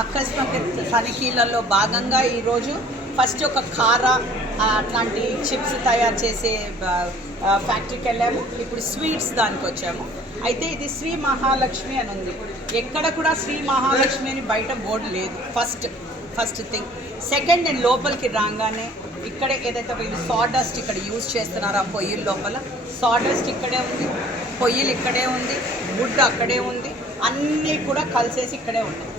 ఆకస్మిక తనిఖీలలో భాగంగా ఈరోజు ఫస్ట్ ఒక కార అట్లాంటి చిప్స్ తయారు చేసే ఫ్యాక్టరీకి వెళ్ళాము. ఇప్పుడు స్వీట్స్ దానికి వచ్చాము. అయితే ఇది శ్రీ మహాలక్ష్మి అని ఉంది. ఎక్కడ కూడా శ్రీ మహాలక్ష్మి అని బయట బోర్డు లేదు. First first thing. సెకండ్ నేను లోపలికి రాగానే ఇక్కడే ఏదైతే వీళ్ళు సాడస్ట్ ఇక్కడ యూజ్ చేస్తున్నారో ఆ పొయ్యిల లోపల సాడస్ట్ ఇక్కడే ఉంది. పొయ్యిలు ఇక్కడే ఉంది. వుడ్ అక్కడే ఉంది. అన్నీ కూడా కలిసేసి ఇక్కడే ఉన్నాయి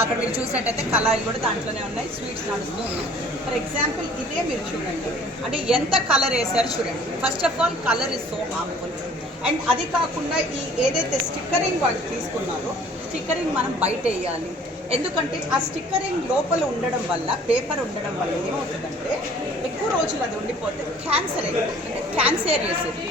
అక్కడ మీరు చూసినట్టయితే కళాయిలు కూడా దాంట్లోనే ఉన్నాయి స్వీట్స్ నడుస్తూ ఉన్నాయి. ఫర్ ఎగ్జాంపుల్ ఇదే మీరు చూడండి. అంటే ఎంత కలర్ వేసారు చూడండి. First of all colour is so harmful and అది కాకుండా ఈ ఏదైతే స్టిక్కరింగ్ వాళ్ళు తీసుకున్నారో స్టిక్కరింగ్ మనం బయట వేయాలి. ఎందుకంటే ఆ స్టిక్కరింగ్ లోపల ఉండడం వల్ల పేపర్ ఉండడం వల్ల ఏమవుతుందంటే ఎక్కువ రోజులు అది ఉండిపోతే క్యాన్సర్ అయిపోతుంది. అంటే చేసేది.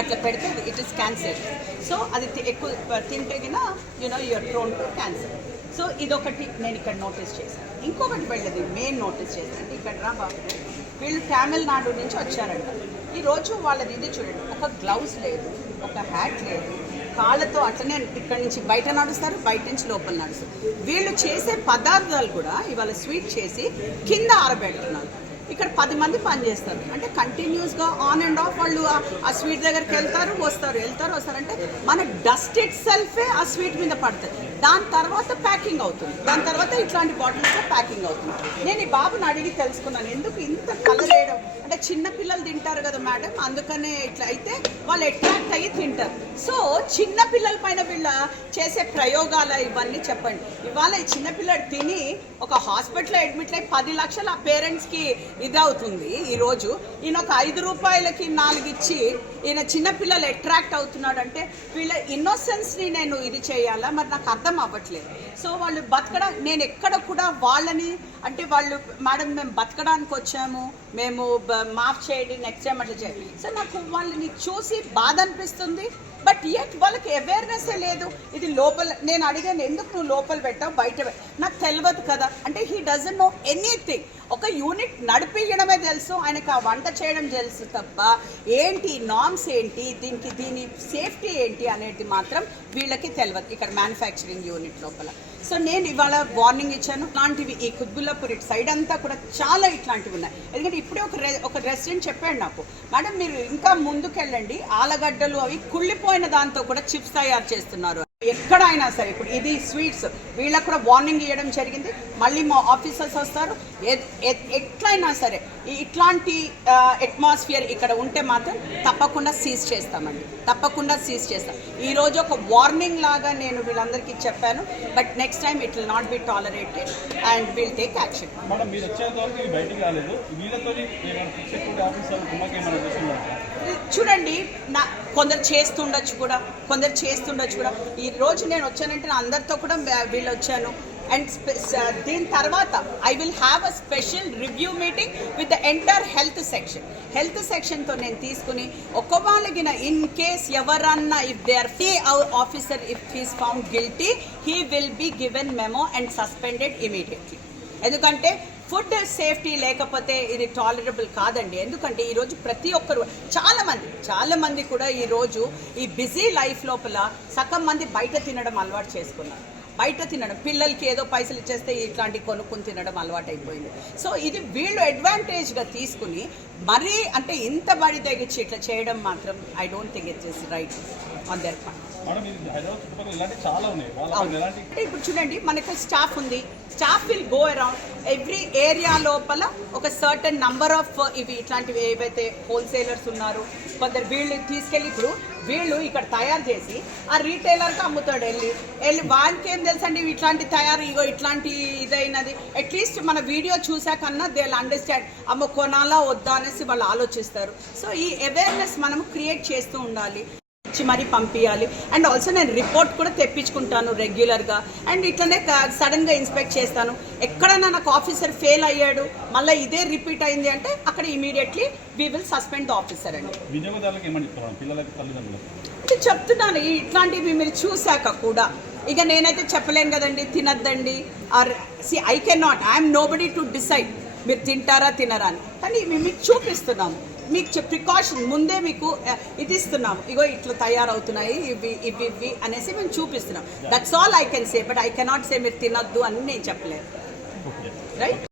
అట్లా పెడితే ఇట్ ఇస్ క్యాన్సర్ సో అది ఎక్కువ తింటే గిన you know your prone to cancer so ఇదొకటి నేను ఇక్కడ నోటీస్ చేశాను. ఇంకొకటి వెళ్ళేది మెయిన్ నోటీస్ చేశాను. అంటే ఇక్కడ రా బాబు. వీళ్ళు తమిళనాడు నుంచి వచ్చారంట. ఈ రోజు వాళ్ళది ఇది చూడండి. ఒక గ్లౌస్ లేదు ఒక హ్యాట్ లేదు కాళ్ళతో అట్లనే ఇక్కడ నుంచి బయట నడుస్తారు బయట నుంచి లోపల నడుస్తారు. వీళ్ళు చేసే పదార్థాలు కూడా ఇవాళ స్వీట్ చేసి కింద ఆరబెడుతున్నారు. ఇక్కడ పది మంది పని చేస్తారు అంటే కంటిన్యూస్గా ఆన్ అండ్ ఆఫ్ వాళ్ళు ఆ- స్వీట్ దగ్గరికి వెళ్తారు వస్తారు వెళ్తారు వస్తారు. అంటే మన డస్ట్ ఇట్ సెల్ఫే ఆ స్వీట్ మీద పడుతుంది దాని తర్వాత ప్యాకింగ్ అవుతుంది. దాని తర్వాత ఇట్లాంటి బాటిల్స్లో ప్యాకింగ్ అవుతుంది. నేను ఈ బాబుని అడిగి తెలుసుకున్నాను. ఎందుకు ఇంత కలర్ వేయడం? అంటే చిన్న పిల్లలు తింటారు కదా మేడం అందుకనే ఇట్లా అయితే వాళ్ళు అట్రాక్ట్ అయ్యి తింటారు. సో చిన్న పిల్లల పైన వీళ్ళ చేసే ప్రయోగాలు ఇవన్నీ చెప్పండి. ఇవాళ ఈ చిన్నపిల్లడు తిని ఒక హాస్పిటల్లో అడ్మిట్ అయ్యి పది లక్షలు ఆ పేరెంట్స్కి ఇదవుతుంది ఈరోజు ఈయన ఒక ఐదు రూపాయలకి నాలుగు ఇచ్చి ఈయన చిన్నపిల్లలు అట్రాక్ట్ అవుతున్నాడంటే వీళ్ళ ఇన్నోసెన్స్ని నేను ఇది చేయాలా? మరి నాకు అర్థం అవ్వట్లేదు. సో వాళ్ళు బతకడం నేను ఎక్కడ కూడా వాళ్ళని అంటే వాళ్ళు మేడం మేము బతకడానికి వచ్చాము. మేము మాఫ్ చేయండి నెక్స్ట్ టైం అట్లా చేయండి. సో నాకు వాళ్ళని చూసి బాధ అనిపిస్తుంది. బట్ ఎట్ వాళ్ళకి అవేర్నెస్ లేదు. ఇది లోపల నేను అడిగాను ఎందుకు నువ్వు లోపల పెట్టావు? బయట నాకు తెలియదు కదా. అంటే హీ డజన్ నో ఎనీథింగ్ ఒక యూనిట్ నడిపించడమే తెలుసు. ఆయనకు ఆ వంట చేయడం తెలుసు తప్ప ఏంటి నామ్స్ ఏంటి? దీనికి దీని సేఫ్టీ ఏంటి అనేది మాత్రం వీళ్ళకి తెలియదు ఇక్కడ మ్యానుఫ్యాక్చరింగ్ యూనిట్ లోపల. సో నేను ఇవాళ వార్నింగ్ ఇచ్చాను. ఇట్లాంటివి ఈ కుత్బుల్లాపూర్ ఇటు సైడ్ అంతా కూడా చాలా ఇట్లాంటివి ఉన్నాయి. ఎందుకంటే ఇప్పుడే ఒక రె- ఒక రెసిడెంట్ చెప్పాడు నాకు. మేడం మీరు ఇంకా ముందుకెళ్ళండి. ఆలగడ్డలు అవి కుళ్ళిపోయిన దాంతో కూడా చిప్స్ తయారు చేస్తున్నారు. ఎక్కడైనా సరే ఇప్పుడు ఇది స్వీట్స్ వీళ్ళకు కూడా వార్నింగ్ ఇవ్వడం జరిగింది. మళ్ళీ మా ఆఫీసర్స్ వస్తారు. ఎట్లయినా సరే ఇట్లాంటి అట్మాస్ఫియర్ ఇక్కడ ఉంటే మాత్రం తప్పకుండా సీజ్ చేస్తామండి. తప్పకుండా సీజ్ చేస్తాం. ఈ రోజు ఒక వార్నింగ్ లాగా నేను వీళ్ళందరికీ చెప్పాను. But next time it will not be tolerated and will take action చూడండి నా కొందరు చేస్తుండొచ్చు కూడా కొందరు చేస్తుండొచ్చు కూడా. ఈ రోజు నేను వచ్చానంటే నా అందరితో కూడా వీళ్ళు వచ్చాను అండ్ దీని తర్వాత I will have a special review meeting with the entire health section health సెక్షన్తో నేను తీసుకుని ఒక్క వాళ్ళగిన ఇన్ కేస్ ఎవరన్నా if they are fee officer if he's found guilty he will be given memo and suspended immediately ఎందుకంటే food safety లేకపోతే ఇది tolerable కాదండి. ఎందుకంటే ఈరోజు ప్రతి ఒక్కరు చాలా మంది చాలా మంది కూడా ఈరోజు ఈ బిజీ లైఫ్ లోపల సగం మంది బయట తినడం అలవాటు చేసుకున్నారు. బయట తినడం పిల్లలకి ఏదో పైసలు ఇచ్చేస్తే ఇట్లాంటి కొనుక్కొని తినడం అలవాటు అయిపోయింది. సో ఇది వీళ్ళు అడ్వాంటేజ్గా తీసుకుని మరీ అంటే ఇంత బడి తెగించి ఇట్లా చేయడం మాత్రం I don't think it is right on their part ఇప్పుడు చూడండి మనకు స్టాఫ్ ఉంది. Staff will go around every area లోపల ఒక సర్టన్ నంబర్ ఆఫ్ ఇవి ఇట్లాంటివి ఏవైతే హోల్సేలర్స్ ఉన్నారో కొందరు వీళ్ళు తీసుకెళ్ళి ఇప్పుడు వీళ్ళు ఇక్కడ తయారు చేసి ఆ రీటైలర్కి అమ్ముతాడు వెళ్ళి. వెళ్ళి వాళ్ళకి ఏం తెలుసండి? ఇవి ఇట్లాంటి తయారు ఇగో ఇట్లాంటి ఇదైనది. అట్లీస్ట్ మన వీడియో చూసాకన్నా దే అండర్స్టాండ్ అమ్మ కొనాలా వద్దా అనేసి వాళ్ళు ఆలోచిస్తారు. సో ఈ అవేర్నెస్ మనం క్రియేట్ చేస్తూ ఉండాలి. ఇచ్చి మరీ పంపించాలి అండ్ ఆల్సో నేను రిపోర్ట్ కూడా తెప్పించుకుంటాను రెగ్యులర్గా అండ్ ఇట్లనే సడన్గా ఇన్స్పెక్ట్ చేస్తాను. ఎక్కడైనా నాకు ఆఫీసర్ ఫెయిల్ అయ్యాడు మళ్ళీ ఇదే రిపీట్ అయింది అంటే అక్కడ immediately we will suspend the officer అండి. అంటే చెప్తున్నాను ఇట్లాంటివి మీరు చూశాక కూడా. ఇక నేనైతే చెప్పలేను కదండి తినద్దండి. Or see I can not I'm nobody to decide మీరు తింటారా తినరా అని. కానీ మేము మీకు చూపిస్తున్నాము మీకు ప్రికాషన్ ముందే మీకు ఇది ఇస్తున్నాము ఇగో ఇట్లా తయారవుతున్నాయి ఇవి ఇవి ఇవి అనేసి మేము చూపిస్తున్నాం. That's all I can say but I cannot say మీరు తినొద్దు అని నేను చెప్పలేదు. రైట్